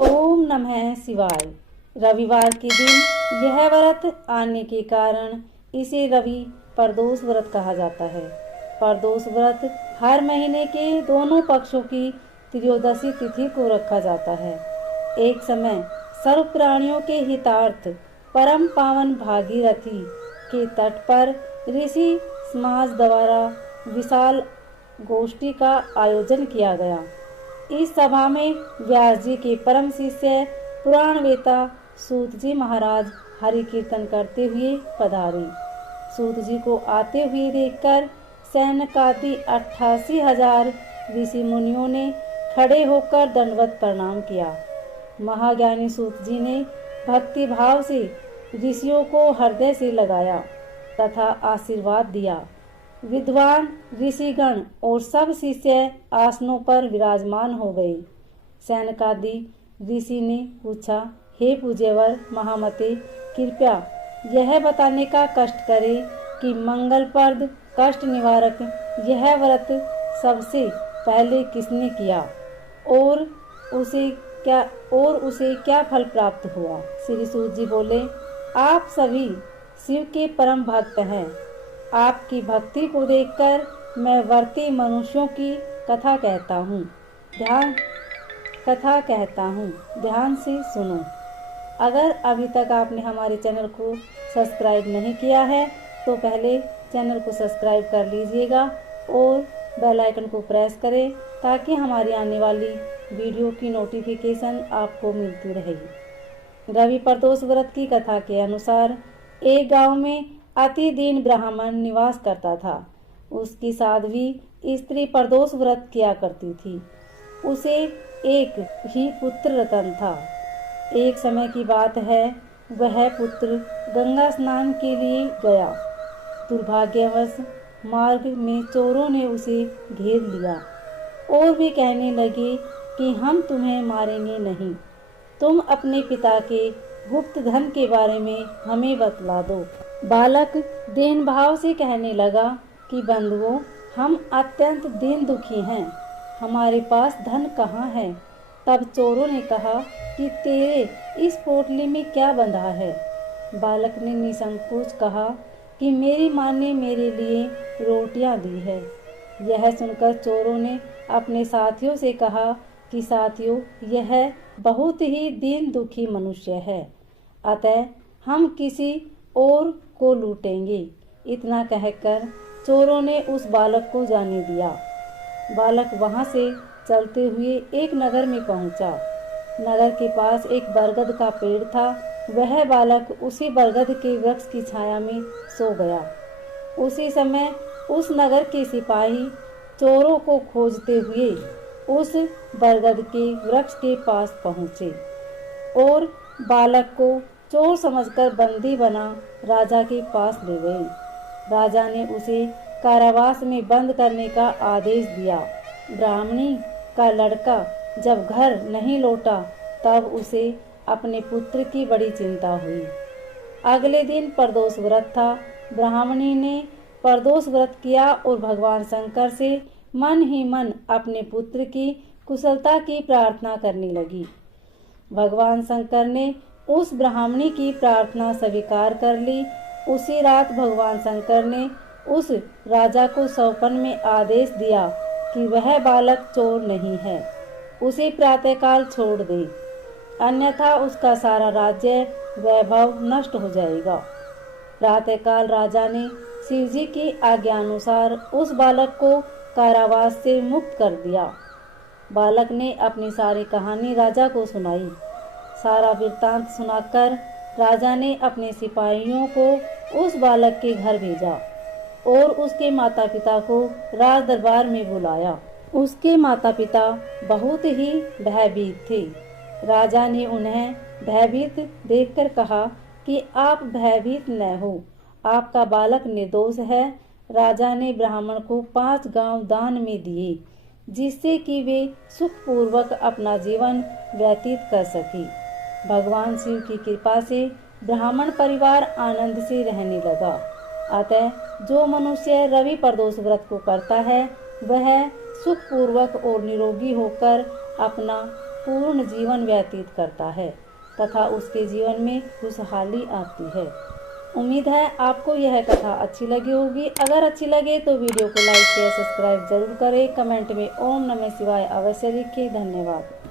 ओम नमः शिवाय। रविवार के दिन यह व्रत आने के कारण इसे रवि प्रदोष व्रत कहा जाता है। प्रदोष व्रत हर महीने के दोनों पक्षों की त्रयोदशी तिथि को रखा जाता है। एक समय सर्व प्राणियों के हितार्थ परम पावन भागीरथी के तट पर ऋषि समाज द्वारा विशाल गोष्ठी का आयोजन किया गया। इस सभा में व्यास जी के परम शिष्य पुराण वेता सूत जी महाराज हरि कीर्तन करते हुए पधारे। सूत जी को आते हुए देखकर सैनकादि 88,000 ऋषि मुनियों ने खड़े होकर दंडवत प्रणाम किया। महाज्ञानी सूत जी ने भक्ति भाव से ऋषियों को हृदय से लगाया तथा आशीर्वाद दिया। विद्वान ऋषिगण और सब शिष्य आसनों पर विराजमान हो गए। सैनकादि ऋषि ने पूछा, हे पूज्यवर महामते, कृपया यह बताने का कष्ट करे कि मंगलप्रद कष्ट निवारक यह व्रत सबसे पहले किसने किया और उसे क्या फल प्राप्त हुआ। श्री सूत जी बोले, आप सभी शिव के परम भक्त हैं। आपकी भक्ति को देखकर मैं व्रती मनुष्यों की कथा कहता हूँ। ध्यान से सुनो। अगर अभी तक आपने हमारे चैनल को सब्सक्राइब नहीं किया है तो पहले चैनल को सब्सक्राइब कर लीजिएगा और बेल आइकन को प्रेस करें ताकि हमारी आने वाली वीडियो की नोटिफिकेशन आपको मिलती रहेगी। रवि प्रदोष व्रत की कथा के अनुसार एक गांव में अति दीन ब्राह्मण निवास करता था। उसकी साध्वी स्त्री प्रदोष व्रत किया करती थी। उसे एक ही पुत्र रतन था। एक समय की बात है, वह पुत्र गंगा स्नान के लिए गया। दुर्भाग्यवश मार्ग में चोरों ने उसे घेर लिया और वे कहने लगे कि हम तुम्हें मारेंगे नहीं, तुम अपने पिता के गुप्त धन के बारे में हमें बतला दो। बालक दीन भाव से कहने लगा कि बंधुओं, हम अत्यंत दीन दुखी हैं, हमारे पास धन कहाँ है। तब चोरों ने कहा कि तेरे इस पोटली में क्या बंधा है। बालक ने निसंकोच कहा कि मेरी माँ ने मेरे लिए रोटियां दी है। यह सुनकर चोरों ने अपने साथियों से कहा कि साथियों, यह बहुत ही दीन दुखी मनुष्य है, अतः हम किसी और को लूटेंगे। इतना कहकर चोरों ने उस बालक को जाने दिया। बालक वहां से चलते हुए एक नगर में पहुंचा। नगर के पास एक बरगद का पेड़ था। वह बालक उसी बरगद के वृक्ष की छाया में सो गया। उसी समय उस नगर के सिपाही चोरों को खोजते हुए उस बरगद के वृक्ष के पास पहुंचे और बालक को चोर समझकर बंदी बना राजा के पास ले गए। राजा ने उसे कारावास में बंद करने का आदेश दिया। ब्राह्मणी का लड़का जब घर नहीं लौटा तब उसे अपने पुत्र की बड़ी चिंता हुई। अगले दिन प्रदोष व्रत था। ब्राह्मणी ने प्रदोष व्रत किया और भगवान शंकर से मन ही मन अपने पुत्र की कुशलता की प्रार्थना करने लगी। भगवान शंकर ने उस ब्राह्मणी की प्रार्थना स्वीकार कर ली। उसी रात भगवान शंकर ने उस राजा को सौंपन में आदेश दिया कि वह बालक चोर नहीं है, उसे प्रातःकाल छोड़ दे, अन्यथा उसका सारा राज्य वैभव नष्ट हो जाएगा। प्रातःकाल राजा ने शिवजी की आज्ञानुसार उस बालक को कारावास से मुक्त कर दिया। बालक ने अपनी सारी कहानी राजा को सुनाई। सारा वृत्तांत सुनाकर राजा ने अपने सिपाहियों को उस बालक के घर भेजा और उसके माता पिता को राज दरबार में बुलाया। उसके माता पिता बहुत ही भयभीत थे। राजा ने उन्हें भयभीत देखकर कहा कि आप भयभीत न हो, आपका बालक निर्दोष है। राजा ने ब्राह्मण को 5 गांव दान में दिए, जिससे कि वे सुखपूर्वक अपना जीवन व्यतीत कर सके। भगवान शिव की कृपा से ब्राह्मण परिवार आनंद से रहने लगा। अतः जो मनुष्य रवि प्रदोष व्रत को करता है वह सुखपूर्वक और निरोगी होकर अपना पूर्ण जीवन व्यतीत करता है तथा उसके जीवन में खुशहाली आती है। उम्मीद है आपको यह कथा अच्छी लगी होगी। अगर अच्छी लगे तो वीडियो को लाइक शेयर सब्सक्राइब जरूर करें। कमेंट में ओम नमः शिवाय अवश्य लिखें। धन्यवाद।